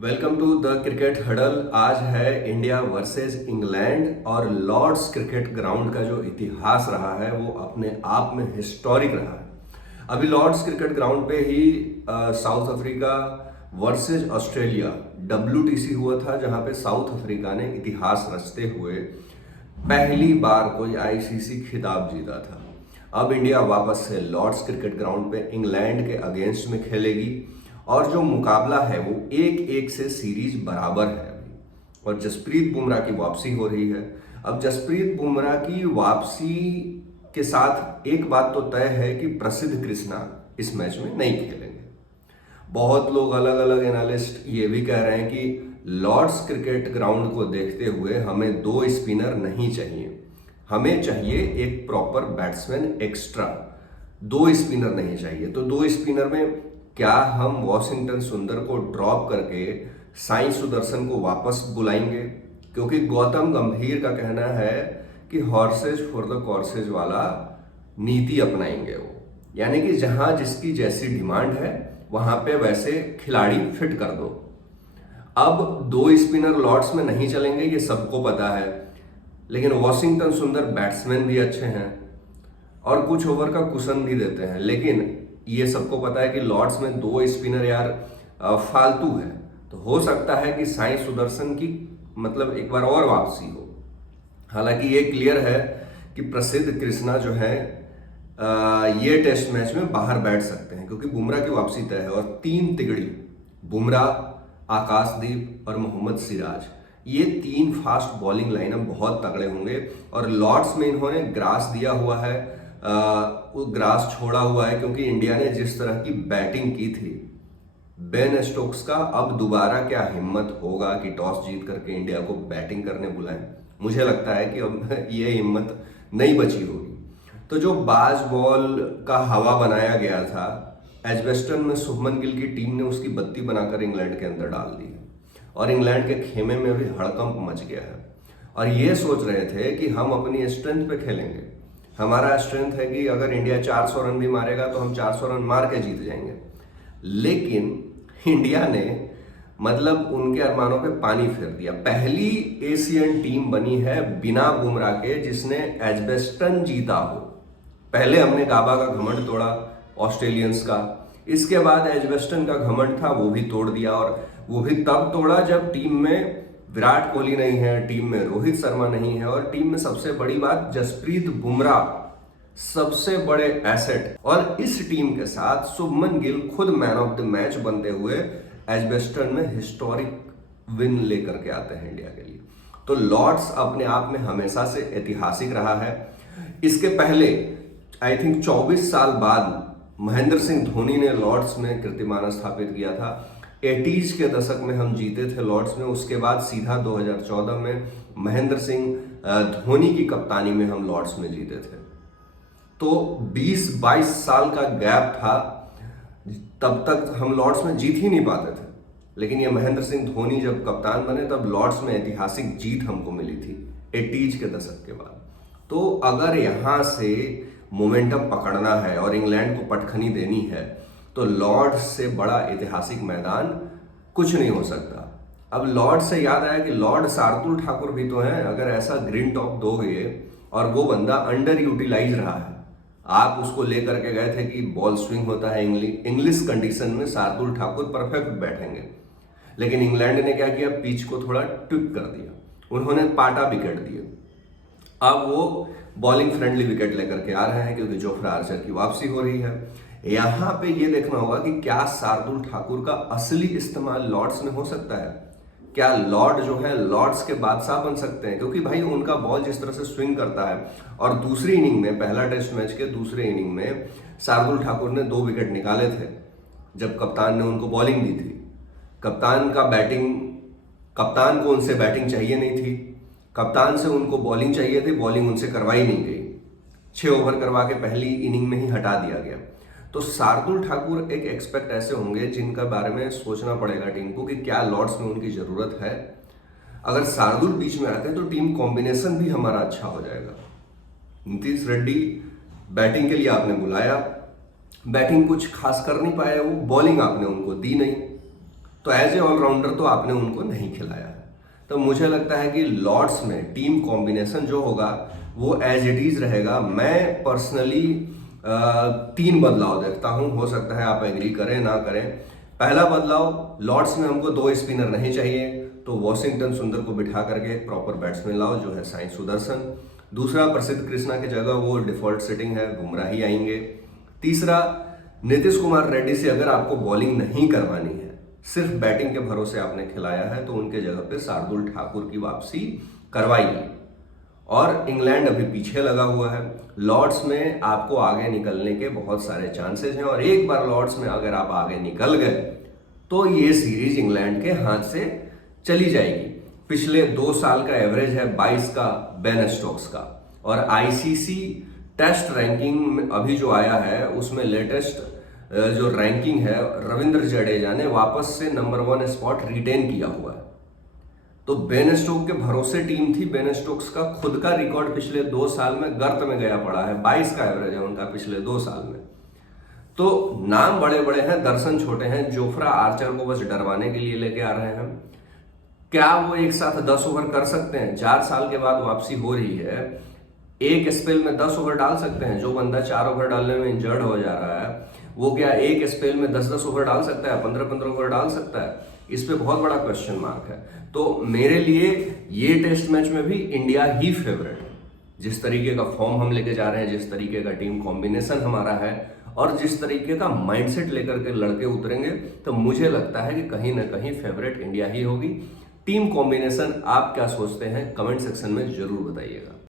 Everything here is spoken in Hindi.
Welcome to the cricket huddle. आज है इंडिया वर्सेस इंग्लैंड और लॉर्ड्स क्रिकेट ग्राउंड का जो इतिहास रहा है वो अपने आप में हिस्टोरिक रहा है। अभी लॉर्ड्स क्रिकेट ग्राउंड पे ही South Africa versus Australia WTC हुआ था, जहां पे साउथ अफ्रीका ने इतिहास रचते हुए पहली बार कोई ICC खिताब जीता था। अब इंडिया वापस से लॉर्ड्स क्रिकेट ग्राउंड पे इंग्लैंड के अगेंस्ट में खेलेगी और जो मुकाबला है वो 1-1 से सीरीज बराबर है अभी। और जसप्रीत बुमराह की वापसी हो रही है। अब जसप्रीत बुमराह की वापसी के साथ एक बात तो तय है कि प्रसिद्ध कृष्णा इस मैच में नहीं खेलेंगे। बहुत लोग, अलग अलग एनालिस्ट ये भी कह रहे हैं कि लॉर्ड्स क्रिकेट ग्राउंड को देखते हुए हमें 2 स्पिनर नहीं चाहिए, हमें चाहिए एक प्रॉपर बैट्समैन एक्स्ट्रा। 2 स्पिनर नहीं चाहिए। तो 2 स्पिनर में क्या हम वॉशिंगटन सुंदर को ड्रॉप करके साई सुदर्शन को वापस बुलाएंगे? क्योंकि गौतम गंभीर का कहना है कि हॉर्सेज फॉर द कॉर्सेज वाला नीति अपनाएंगे वो, यानी कि जहां जिसकी जैसी डिमांड है वहां पे वैसे खिलाड़ी फिट कर दो। अब 2 स्पिनर लॉर्ड्स में नहीं चलेंगे, ये सबको पता है, लेकिन वॉशिंगटन सुंदर बैट्समैन भी अच्छे हैं और कुछ ओवर का कुशन भी देते हैं। लेकिन ये सबको पता है कि लॉर्ड्स में 2 स्पिनर यार फालतू है। तो हो सकता है कि साई सुदर्शन की मतलब एक बार और वापसी हो। हालांकि ये क्लियर है कि प्रसिद्ध कृष्णा जो है ये टेस्ट मैच में बाहर बैठ सकते हैं, क्योंकि बुमराह की वापसी तय है। और 3 तिगड़ी, बुमराह, आकाशदीप और मोहम्मद सिराज, ये 3 फास्ट बॉलिंग लाइनअप बहुत तगड़े होंगे। और लॉर्ड्स में इन्होंने ग्रास दिया हुआ है, वो ग्रास छोड़ा हुआ है, क्योंकि इंडिया ने जिस तरह की बैटिंग की थी बेन स्टोक्स का, अब दोबारा क्या हिम्मत होगा कि टॉस जीत करके इंडिया को बैटिंग करने बुलाएं? मुझे लगता है कि अब ये हिम्मत नहीं बची होगी। तो जो बाज बॉल का हवा बनाया गया था एजबेस्टन में, शुभमन गिल की टीम ने उसकी बत्ती बनाकर इंग्लैंड के अंदर डाल दी है और इंग्लैंड के खेमे में भी हड़कंप मच गया है। और ये सोच रहे थे कि हम अपनी स्ट्रेंथ पे खेलेंगे। हमारा स्ट्रेंथ है कि अगर इंडिया 400 रन भी मारेगा तो हम 400 रन मार के जीत जाएंगे। लेकिन इंडिया ने मतलब उनके अरमानों पे पानी फेर दिया। पहली एशियन टीम बनी है बिना बुमराह के जिसने एजबेस्टन जीता हो। पहले हमने गाबा का घमंड तोड़ा, ऑस्ट्रेलियंस का। इसके बाद एजबेस्टन का घमंड था वो भी तोड़ दिया, और वो भी तब तोड़ा जब टीम में विराट कोहली नहीं है, टीम में रोहित शर्मा नहीं है, और टीम में सबसे बड़ी बात जसप्रीत बुमराह सबसे बड़े एसेट। और इस टीम के साथ शुभमन गिल खुद मैन ऑफ द मैच बनते हुए एजबेस्टन में हिस्टोरिक विन लेकर के आते हैं इंडिया के लिए। तो लॉर्ड्स अपने आप में हमेशा से ऐतिहासिक रहा है। इसके पहले आई थिंक 24 साल बाद महेंद्र सिंह धोनी ने लॉर्ड्स में कीर्तिमान स्थापित किया था। 80s के दशक में हम जीते थे लॉर्ड्स में। उसके बाद सीधा 2014 में महेंद्र सिंह धोनी की कप्तानी में हम लॉर्ड्स में जीते थे। तो 20-22 साल का गैप था, तब तक हम लॉर्ड्स में जीत ही नहीं पाते थे। लेकिन ये महेंद्र सिंह धोनी जब कप्तान बने तब लॉर्ड्स में ऐतिहासिक जीत हमको मिली थी 80s के दशक के बाद। तो अगर यहां से मोमेंटम पकड़ना है और इंग्लैंड को पटखनी देनी है तो लॉर्ड्स से बड़ा ऐतिहासिक मैदान कुछ नहीं हो सकता। अब लॉर्ड से याद आया कि लॉर्ड शार्दुल ठाकुर भी तो हैं। अगर ऐसा ग्रीन टॉप दोगे और वो बंदा अंडर यूटिलाइज रहा है, आप उसको लेकर के गए थे कि बॉल स्विंग होता है इंग्लिश कंडीशन में शार्दुल ठाकुर परफेक्ट बैठेंगे, लेकिन इंग्लैंड ने क्या किया, पिच को थोड़ा ट्विक कर दिया, उन्होंने पाटा विकेट दिए। अब वो बॉलिंग फ्रेंडली विकेट लेकर के आ रहे हैं क्योंकि जोफ्रा आर्चर की वापसी हो रही है। यहां पे ये देखना होगा कि क्या शार्दुल ठाकुर का असली इस्तेमाल लॉर्ड्स में हो सकता है। क्या लॉर्ड जो है लॉर्ड्स के बादशाह बन सकते हैं? क्योंकि भाई उनका बॉल जिस तरह से स्विंग करता है, और दूसरी इनिंग में, पहला टेस्ट मैच के दूसरे इनिंग में शार्दुल ठाकुर ने 2 विकेट निकाले थे जब कप्तान ने उनको बॉलिंग दी थी। कप्तान को उनसे बैटिंग चाहिए नहीं थी, कप्तान से उनको बॉलिंग चाहिए थी, बॉलिंग उनसे करवाई नहीं गई, 6 ओवर करवा के पहली इनिंग में ही हटा दिया गया। तो शार्दुल ठाकुर एक एक्सपेक्ट ऐसे होंगे जिनका बारे में सोचना पड़ेगा टीम को कि क्या लॉर्ड्स में उनकी जरूरत है। अगर शार्दुल बीच में आते हैं तो टीम कॉम्बिनेशन भी हमारा अच्छा हो जाएगा। नीतीश रेड्डी बैटिंग के लिए आपने बुलाया, बैटिंग कुछ खास कर नहीं पाया वो, बॉलिंग आपने उनको दी नहीं, तो एज ए ऑलराउंडर तो आपने उनको नहीं खिलाया है। तो मुझे लगता है कि लॉर्ड्स में टीम कॉम्बिनेशन जो होगा वो एज इट इज रहेगा। मैं पर्सनली 3 बदलाव देखता हूं, हो सकता है आप एग्री करें ना करें। पहला बदलाव, लॉर्ड्स में हमको 2 स्पिनर नहीं चाहिए, तो वॉशिंगटन सुंदर को बिठा करके एक प्रॉपर बैट्समैन लाओ जो है साई सुदर्शन। दूसरा, प्रसिद्ध कृष्णा की जगह वो डिफॉल्ट सेटिंग है, बुमराह ही आएंगे। तीसरा, नीतीश कुमार रेड्डी से अगर आपको बॉलिंग नहीं करवानी है, सिर्फ बैटिंग के भरोसे आपने खिलाया है, तो उनके जगह पे शार्दुल ठाकुर की वापसी करवाइए। और इंग्लैंड अभी पीछे लगा हुआ है। लॉर्ड्स में आपको आगे निकलने के बहुत सारे चांसेस हैं, और एक बार लॉर्ड्स में अगर आप आगे निकल गए तो ये सीरीज इंग्लैंड के हाथ से चली जाएगी। पिछले 2 साल का एवरेज है 22 का बेन स्टोक्स का, और आईसीसी टेस्ट रैंकिंग अभी जो आया है उसमें लेटेस्ट जो रैंकिंग है, रविंद्र जडेजा ने वापस से नंबर 1 स्पॉट रिटेन किया हुआ है। तो बेन स्टोक्स के भरोसे टीम थी। बेन स्टोक्स का खुद का रिकॉर्ड पिछले 2 साल में गर्त में गया पड़ा है, 22 का एवरेज है उनका पिछले 2 साल में। तो नाम बड़े बड़े हैं, दर्शन छोटे हैं। जोफ्रा आर्चर को बस डरवाने के लिए लेके आ रहे हैं। क्या वो एक साथ 10 ओवर कर सकते हैं? 4 साल के बाद वापसी हो रही है, एक स्पेल में 10 ओवर डाल सकते हैं? जो बंदा 4 ओवर डालने में इंजर्ड हो जा रहा है, वो क्या एक स्पेल में 10-10 ओवर डाल सकता है, 15-15 ओवर डाल सकता है? इस पे बहुत बड़ा क्वेश्चन मार्क है। तो मेरे लिए ये टेस्ट मैच में भी इंडिया ही फेवरेट है। जिस तरीके का फॉर्म हम लेके जा रहे हैं, जिस तरीके का टीम कॉम्बिनेशन हमारा है, और जिस तरीके का माइंडसेट लेकर के लड़के उतरेंगे, तो मुझे लगता है कि कहीं ना कहीं फेवरेट इंडिया ही होगी। टीम कॉम्बिनेशन आप क्या सोचते हैं, कमेंट सेक्शन में जरूर बताइएगा।